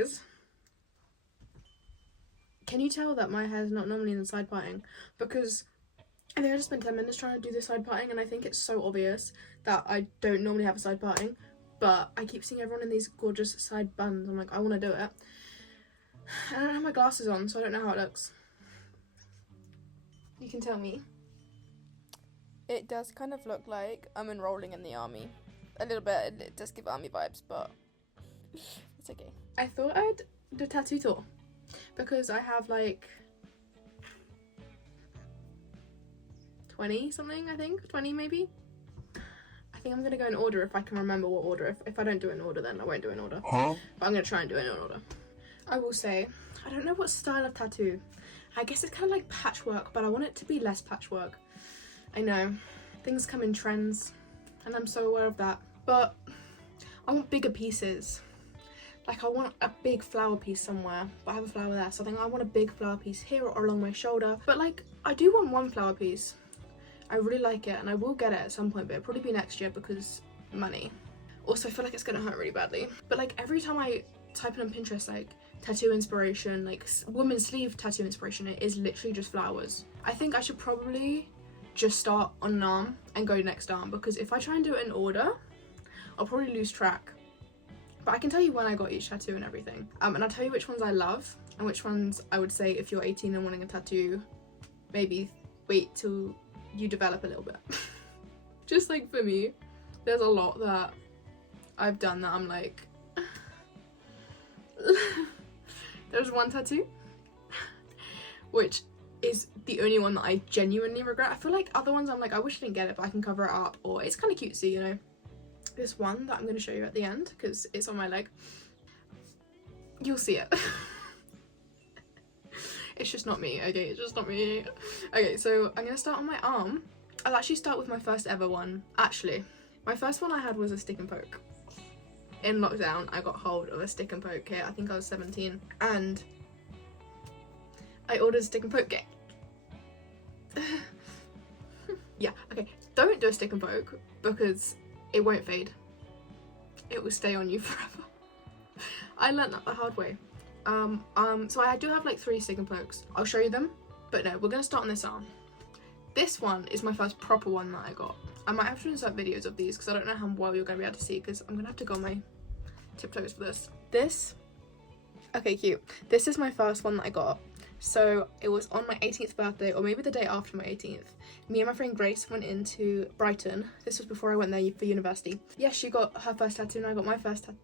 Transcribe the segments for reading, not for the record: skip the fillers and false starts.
guys, can you tell that my hair is not normally in the side parting? Because I think I just spent 10 minutes trying to do the side parting, and I think it's so obvious that I don't normally have a side parting, but I keep seeing everyone in these gorgeous side buns. I'm like, I want to do it. I don't have my glasses on, so I don't know how it looks. You can tell me. It does kind of look like I'm enrolling in the army. A little bit, it does give army vibes, but it's okay. I thought I'd do a tattoo tour because I have like 20 something, I think. 20 maybe. I think I'm gonna go in order if I can remember what order. If I don't do it in order, then I won't do it in order. But I'm gonna try and do it in order. I will say, I don't know what style of tattoo. I guess it's kind of like patchwork, but I want it to be less patchwork. I know, things come in trends, and I'm so aware of that. But I want bigger pieces. Like I want a big flower piece somewhere, but I have a flower there, so I think I want a big flower piece here or along my shoulder. But like, I do want one flower piece. I really like it, and I will get it at some point, but it'll probably be next year because money. Also, I feel like it's gonna hurt really badly. But like every time I type in on Pinterest, like tattoo inspiration, like women's sleeve tattoo inspiration, it is literally just flowers. I think I should probably just start on an arm and go next arm, because if I try and do it in order, I'll probably lose track. But I can tell you when I got each tattoo and everything. And I'll tell you which ones I love and which ones I would say if you're 18 and wanting a tattoo, maybe wait till you develop a little bit. Just like for me, there's a lot that I've done that I'm like, there's one tattoo which is the only one that I genuinely regret. I feel like other ones I'm like, I wish I didn't get it, but I can cover it up, or it's kind of cutesy, you know. This one that I'm going to show you at the end because it's on my leg, you'll see it. It's just not me, okay? It's just not me. Okay, so I'm going to start on my arm. I'll actually start with my first ever one. Actually, my first one I had was a stick and poke. In lockdown, I got hold of a stick and poke kit. I think I was 17, and I ordered a stick and poke kit. Yeah, okay. Don't do a stick and poke because it won't fade. It will stay on you forever. I learned that the hard way. So I do have like 3 stick and pokes. I'll show you them, but no, we're gonna start on this arm. This one is my first proper one that I got. I might have to insert videos of these because I don't know how well you're gonna be able to see, because I'm gonna have to go on my tiptoes for this. Okay, cute. This is my first one that I got. So it was on my 18th birthday, or maybe the day after my 18th. Me and my friend Grace went into Brighton. This was before I went there for university. Yeah, she got her first tattoo and I got my first tattoo.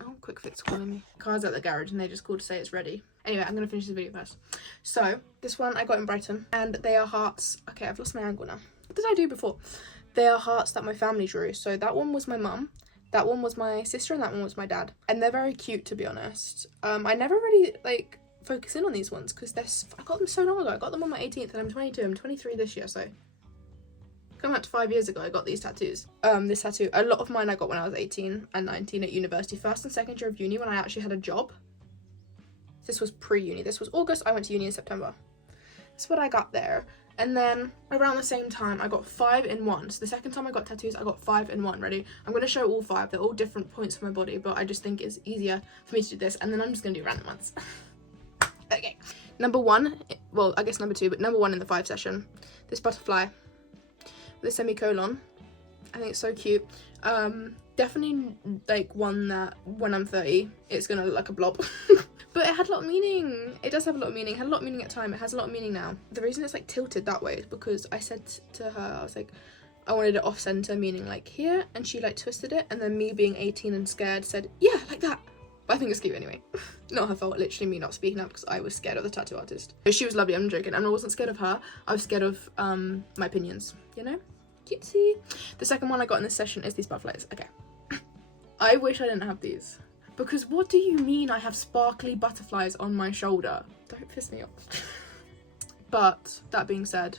Oh, Quick Fit's calling me. Car's at the garage and they just called to say it's ready. Anyway, I'm gonna finish this video first. So this one I got in Brighton, and they are hearts. Okay, I've lost my angle now. What did I do before? They are hearts that my family drew. So that one was my mum, that one was my sister, and that one was my dad. And they're very cute, to be honest. I never really like focus in on these ones because I got them so long ago. I got them on my 18th and I'm 22. I'm 23 this year, so coming up to 5 years ago I got these tattoos. This tattoo, a lot of mine I got when I was 18 and 19 at university, first and second year of uni when I actually had a job. This was pre-uni. This was August. I went to uni in September. That's what I got there. And then around the same time I got 5 in 1. So the second time I got tattoos, I got 5 in 1. Ready? I'm going to show all 5. They're all different points of my body, but I just think it's easier for me to do this, and then I'm just going to do random ones. Okay, number 1, well, I guess number 2, but number 1 in the 5 session, this butterfly with a semicolon. I think it's so cute. Definitely like one that when I'm 30, it's gonna look like a blob. But it had a lot of meaning. It does have a lot of meaning. It had a lot of meaning at the time. It has a lot of meaning now. The reason it's like tilted that way is because I said to her, I was like, I wanted it off center, meaning like here, and she like twisted it, and then me being 18 and scared said, yeah, like that. But I think it's cute anyway. Not her fault, literally me not speaking up because I was scared of the tattoo artist. She was lovely, I'm joking, and I wasn't scared of her. I was scared of my opinions, you know? Cutesy. The second one I got in this session is these butterflies. Okay. I wish I didn't have these. Because what do you mean I have sparkly butterflies on my shoulder? Don't piss me off. But that being said,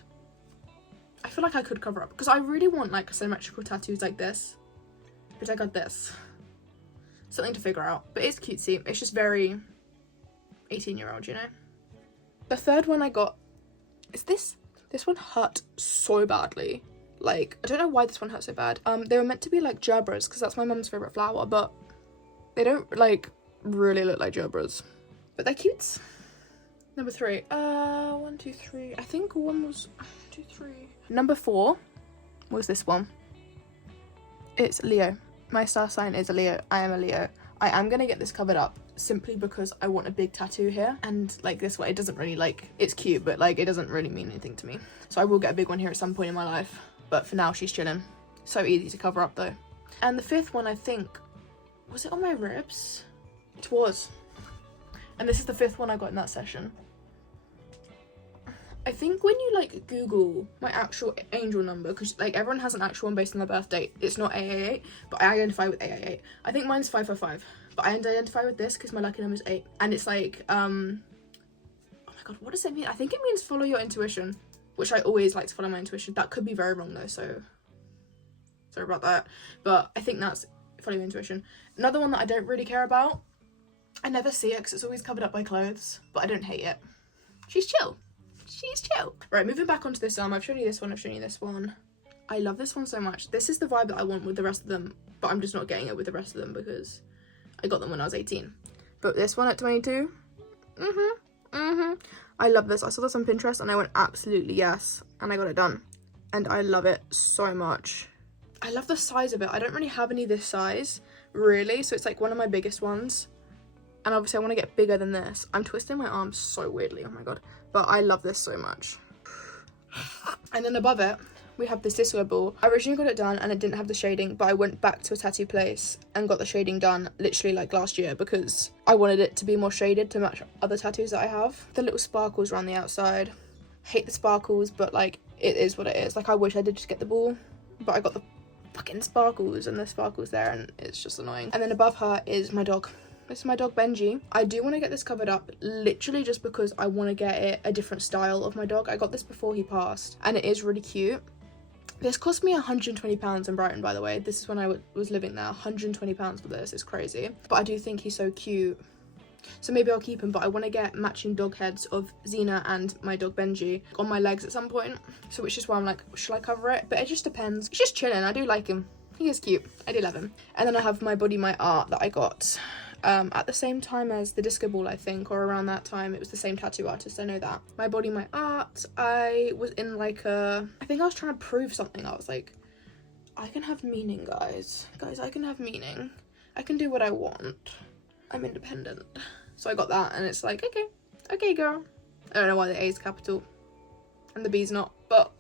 I feel like I could cover up because I really want like symmetrical tattoos like this. But I got this. Something to figure out. But it's cutesy. It's just very 18-year-old, you know? The third one I got is this. This one hurt so badly. Like, I don't know why this one hurt so bad. They were meant to be like gerbras because that's my mum's favourite flower, but they don't like really look like Jobras. But they're cute. Number 3. 1, 2, 3. I think one was 2, 3. Number 4 was this one. It's Leo. My star sign is a Leo. I am a Leo. I am gonna get this covered up simply because I want a big tattoo here, and like this way it doesn't really, like, it's cute, but like it doesn't really mean anything to me. So I will get a big one here at some point in my life, but for now she's chilling. So easy to cover up though. And the 5th one, I think, was it on my ribs? It was. And this is the 5th one I got in that session. I think when you like Google my actual angel number, because like everyone has an actual one based on their birth date, it's not 888, but I identify with 888. I think mine's 555, but I identify with this because my lucky number is 8, and it's like oh my god, what does it mean? I think it means follow your intuition, which I always like to follow my intuition. That could be very wrong though, so sorry about that, but I think that's follow your intuition. Another one that I don't really care about, I never see it because it's always covered up by clothes, but I don't hate it. She's chill. She's chill. Right, moving back onto this arm. I've shown you this one, I've shown you this one. I love this one so much. This is the vibe that I want with the rest of them, but I'm just not getting it with the rest of them because I got them when I was 18. But this one at 22, I love this. I saw this on Pinterest and I went absolutely yes, and I got it done. And I love it so much. I love the size of it. I don't really have any this size, really, so it's like one of my biggest ones. And obviously I want to get bigger than this. I'm twisting my arm so weirdly, oh my god. But I love this so much. And then above it, we have this disco ball. I originally got it done and it didn't have the shading, but I went back to a tattoo place and got the shading done literally like last year because I wanted it to be more shaded to match other tattoos that I have. The little sparkles around the outside. Hate the sparkles, but like it is what it is. Like I wish I did just get the ball, but I got the fucking sparkles and the sparkles there and it's just annoying. And then above her is my dog. This is my dog Benji. I do want to get this covered up literally just because I want to get it a different style of my dog. I got this before he passed and it is really cute. This cost me £120 in Brighton, by the way. This is when I was living there. £120 for this. It's crazy. But I do think he's so cute. So maybe I'll keep him, but I want to get matching dog heads of Xena and my dog Benji on my legs at some point. So which is why I'm like, should I cover it? But it just depends. He's just chilling. I do like him. He is cute. I do love him. And then I have my body, my art that I got at the same time as the disco ball, I think, or around that time. It was the same tattoo artist, I know that. My body, my art. I was in like I think I was trying to prove something. I was like, I can have meaning, guys. I can have meaning. I can do what I want. I'm independent. So I got that and it's like, okay girl. I don't know why the A is capital and the B's not, but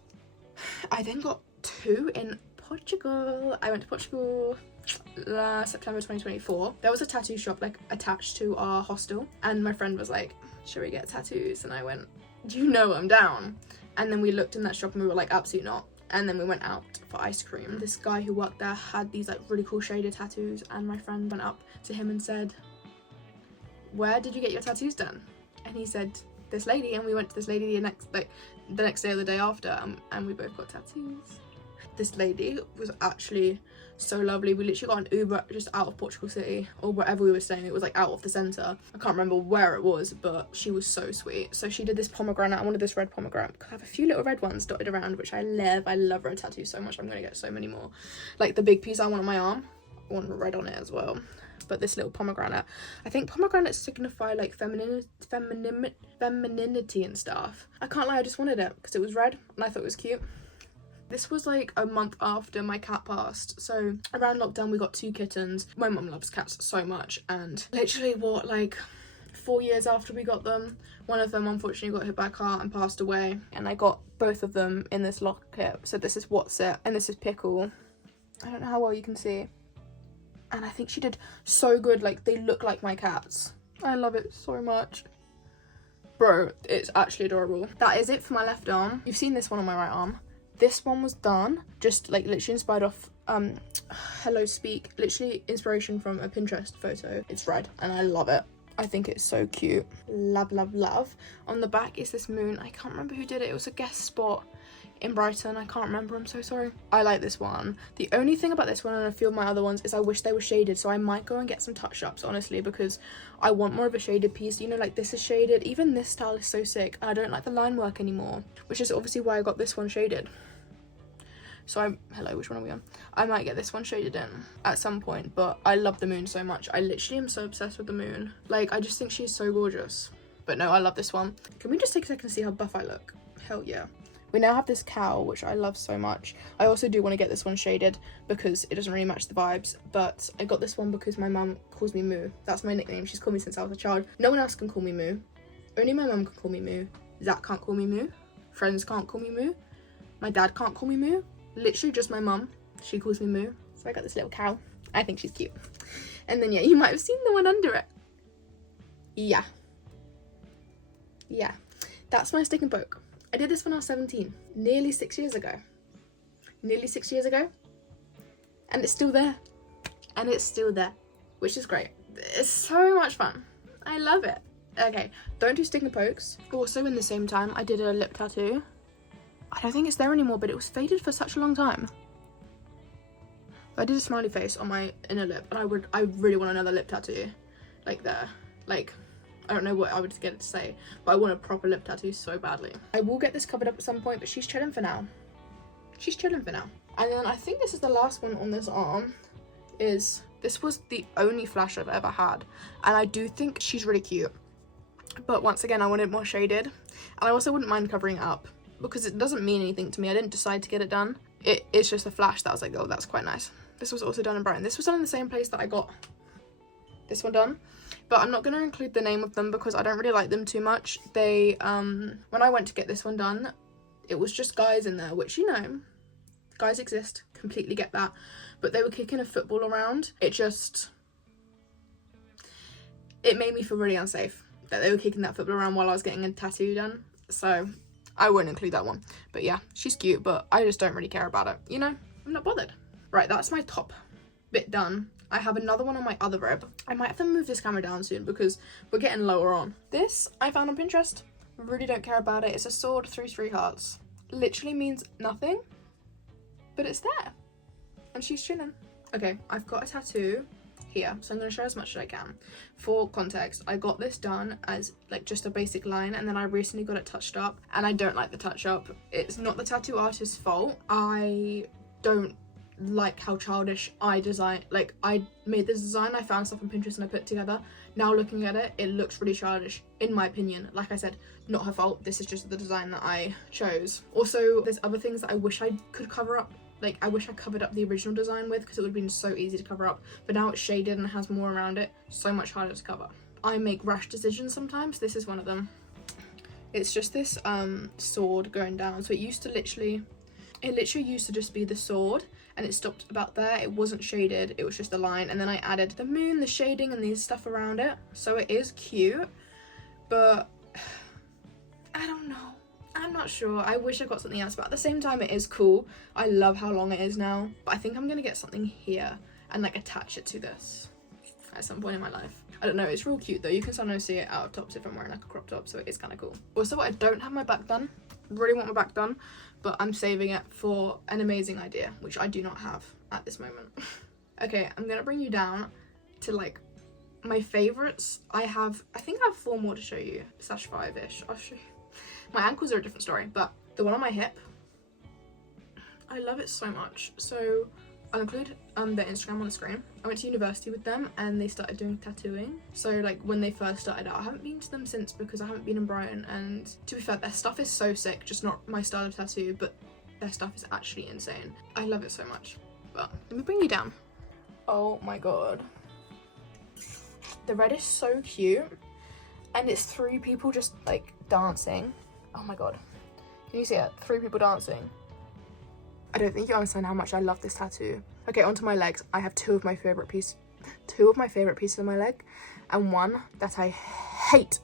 I then got 2 in Portugal. I went to Portugal September 2024. There was a tattoo shop like attached to our hostel and my friend was like, should we get tattoos? And I went, you know I'm down. And then we looked in that shop and we were like, absolutely not. And then we went out for ice cream. This guy who worked there had these like really cool shaded tattoos and my friend went up to him and said, where did you get your tattoos done? And he said, this lady. And we went to this lady the next day or the day after and we both got tattoos. This lady was actually so lovely. We literally got an Uber just out of Portugal City or wherever we were staying. It was like out of the centre. I can't remember where it was, but she was so sweet. So she did this pomegranate. I wanted this red pomegranate. I have a few little red ones dotted around, which I love. I love red tattoos so much. I'm gonna get so many more. Like the big piece I want on my arm, I want red on it as well. But this little pomegranate, I think pomegranates signify like femininity and stuff. I can't lie, I just wanted it because it was red and I thought it was cute. This was like a month after my cat passed, so around lockdown we got 2 kittens. My mum loves cats so much, and literally what, like 4 years after we got them, one of them unfortunately got hit by a car and passed away, and I got both of them in this locket. So this is Whatsit and this is Pickle. I don't know how well you can see, and I think she did so good. Like they look like my cats. I love it so much. Bro, it's actually adorable. That is it for my left arm. You've seen this one on my right arm. This one was done just like literally inspired off Hello Speak, literally inspiration from a Pinterest photo. It's red and I love it. I think it's so cute. Love, love, love. On the back is this moon. I can't remember who did it. It was a guest spot in Brighton. I can't remember, I'm so sorry. I like this one. The only thing about this one and a few of my other ones is I wish they were shaded, so I might go and get some touch-ups, honestly, because I want more of a shaded piece. You know, like this is shaded. Even this style is so sick. I don't like the line work anymore, which is obviously why I got this one shaded. So hello, which one are we on? I might get this one shaded in at some point, but I love the moon so much. I literally am so obsessed with the moon. Like, I just think she's so gorgeous. But no, I love this one. Can we just take a second to see how buff I look? Hell yeah. We now have this cow, which I love so much. I also do want to get this one shaded because it doesn't really match the vibes, but I got this one because my mum calls me Moo. That's my nickname. She's called me since I was a child. No one else can call me Moo. Only my mum can call me Moo. Zach can't call me Moo. Friends can't call me Moo. My dad can't call me Moo. Literally just my mum. She calls me Moo. So I got this little cow. I think she's cute. And then, yeah, you might have seen the one under it. Yeah. Yeah. That's my stick and poke. I did this when I was 17. Nearly 6 years ago. Nearly 6 years ago. And it's still there. And it's still there. Which is great. It's so much fun. I love it. Okay, don't do stick and pokes. Also, in the same time, I did a lip tattoo. I don't think it's there anymore, but it was faded for such a long time. I did a smiley face on my inner lip, and I really want another lip tattoo. Like there. Like, I don't know what I would get it to say, but I want a proper lip tattoo so badly. I will get this covered up at some point, but she's chilling for now. She's chilling for now. And then I think this is the last one on this arm. This was the only flash I've ever had, and I do think she's really cute. But once again, I want it more shaded, and I also wouldn't mind covering it up because it doesn't mean anything to me. I didn't decide to get it done. It's just a flash that I was like, oh, that's quite nice. This was also done in brown. This was done in the same place that I got this one done, but I'm not going to include the name of them because I don't really like them too much. They when I went to get this one done, it was just guys in there, which, you know, guys exist, completely get that, but they were kicking a football around. It made me feel really unsafe that they were kicking that football around while I was getting a tattoo done, so I won't include that one. But yeah, she's cute, but I just don't really care about it, you know? I'm not bothered. Right, that's my top bit done. I have another one on my other rib. I might have to move this camera down soon because we're getting lower on. This I found on Pinterest. Really don't care about it. It's a sword through 3 hearts. Literally means nothing, but it's there. And she's chilling. Okay, I've got a tattoo here, so I'm going to show as much as I can. For context, I got this done as like just a basic line, and then I recently got it touched up, and I don't like the touch up. It's not the tattoo artist's fault. I don't like how childish I made this design. I found stuff on Pinterest and I put it together. Now looking at it, it looks really childish in my opinion. Like I said, not her fault. This is just the design that I chose. Also, there's other things that I wish I could cover up. Like, I wish I covered up the original design with because it would have been so easy to cover up. But now it's shaded and has more around it. So much harder to cover. I make rash decisions sometimes. This is one of them. It's just this sword going down. So it literally used to just be the sword, and it stopped about there. It wasn't shaded. It was just a line. And then I added the moon, the shading, and these stuff around it. So it is cute. But I don't know. I'm not sure. I wish I got something else, but at the same time it is cool. I love how long it is now. But I think I'm gonna get something here and like attach it to this at some point in my life. I don't know, it's real cute though. You can sometimes see it out of tops if I'm wearing like a crop top, so it is kind of cool. Also, I don't have my back done. Really want my back done, but I'm saving it for an amazing idea, which I do not have at this moment. Okay, I'm gonna bring you down to like my favorites. I think I have 4 more to show you, / 5-ish. I'll show you. My ankles are a different story, but the one on my hip, I love it so much. So I'll include their Instagram on the screen. I went to university with them and they started doing tattooing. So like when they first started out, I haven't been to them since because I haven't been in Brighton, and to be fair, their stuff is so sick, just not my style of tattoo, but their stuff is actually insane. I love it so much. But let me bring you down. Oh my god. The red is so cute, and it's 3 people just like dancing. Oh my god. Can you see it? 3 people dancing. I don't think you understand how much I love this tattoo. Okay, onto my legs. I have 2 of my favourite pieces on my leg, and one that I hate.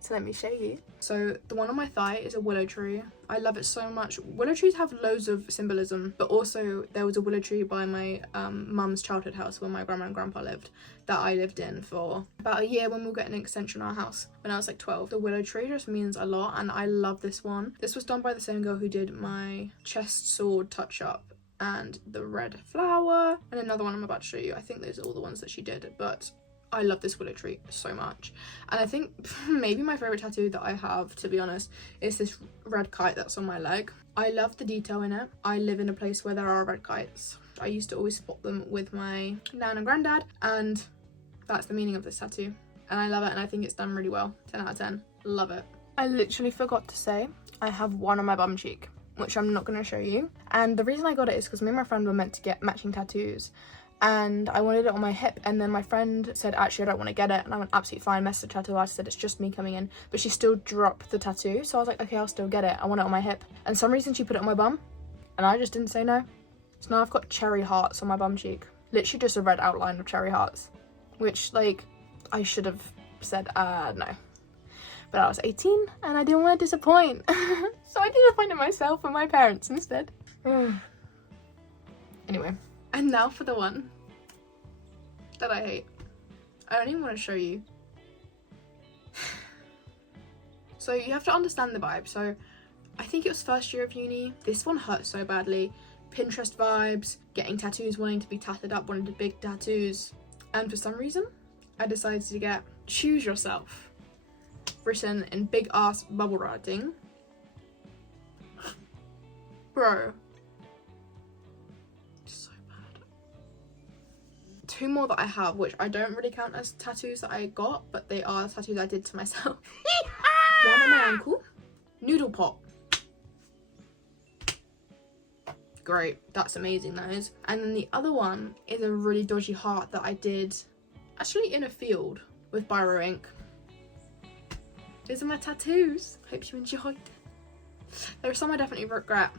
So let me show you. So the one on my thigh is a willow tree. I love it so much. Willow trees have loads of symbolism, but also there was a willow tree by my mum's childhood house where my grandma and grandpa lived, that I lived in for about a year when we were getting an extension on our house when I was like 12. The willow tree just means a lot, and I love this one. This was done by the same girl who did my chest sword touch up and the red flower, and another one I'm about to show you. I think those are all the ones that she did, but I love this willow tree so much. And I think maybe my favourite tattoo that I have, to be honest, is this red kite that's on my leg. I love the detail in it. I live in a place where there are red kites. I used to always spot them with my nan and granddad, and that's the meaning of this tattoo. And I love it, and I think it's done really well. 10 out of 10. Love it. I literally forgot to say, I have one on my bum cheek, which I'm not going to show you. And the reason I got it is because me and my friend were meant to get matching tattoos, and I wanted it on my hip, and then my friend said, actually, I don't want to get it, and I went, absolutely fine, messaged the tattoo artist, said it's just me coming in, but she still dropped the tattoo, so I was like, okay, I'll still get it, I want it on my hip. And for some reason she put it on my bum, and I just didn't say no. So now I've got cherry hearts on my bum cheek, literally just a red outline of cherry hearts, which, like, I should have said, no. But I was 18, and I didn't want to disappoint, so I did find it myself and my parents instead. Anyway. And now for the one that I hate. I don't even want to show you. So you have to understand the vibe. So I think it was first year of uni. This one hurt so badly. Pinterest vibes, getting tattoos, wanting to be tatted up, wanting to big tattoos. And for some reason, I decided to get Choose Yourself, written in big ass bubble writing. Bro. So bad. Two more that I have, which I don't really count as tattoos that I got, but they are tattoos I did to myself. One on my ankle. Noodle pot. Great, that's amazing, that is. And then the other one is a really dodgy heart that I did actually in a field with biro ink. These are my tattoos. Hope you enjoyed. There are some I definitely regret.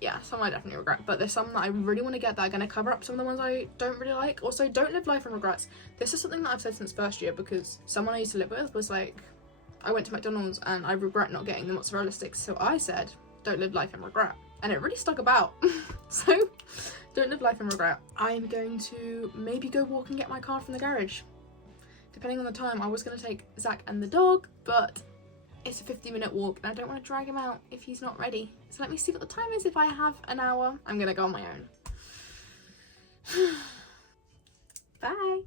Yeah, some I definitely regret, but there's some that I really want to get that are going to cover up some of the ones I don't really like. Also, don't live life in regrets. This is something that I've said since first year, because someone I used to live with was like, I went to McDonald's and I regret not getting the mozzarella sticks, so I said, don't live life in regret. And it really stuck about. So don't live life in regret. I'm going to maybe go walk and get my car from the garage. Depending on the time, I was going to take Zach and the dog, but it's a 50-minute walk and I don't want to drag him out if he's not ready. So let me see what the time is. If I have an hour, I'm going to go on my own. Bye.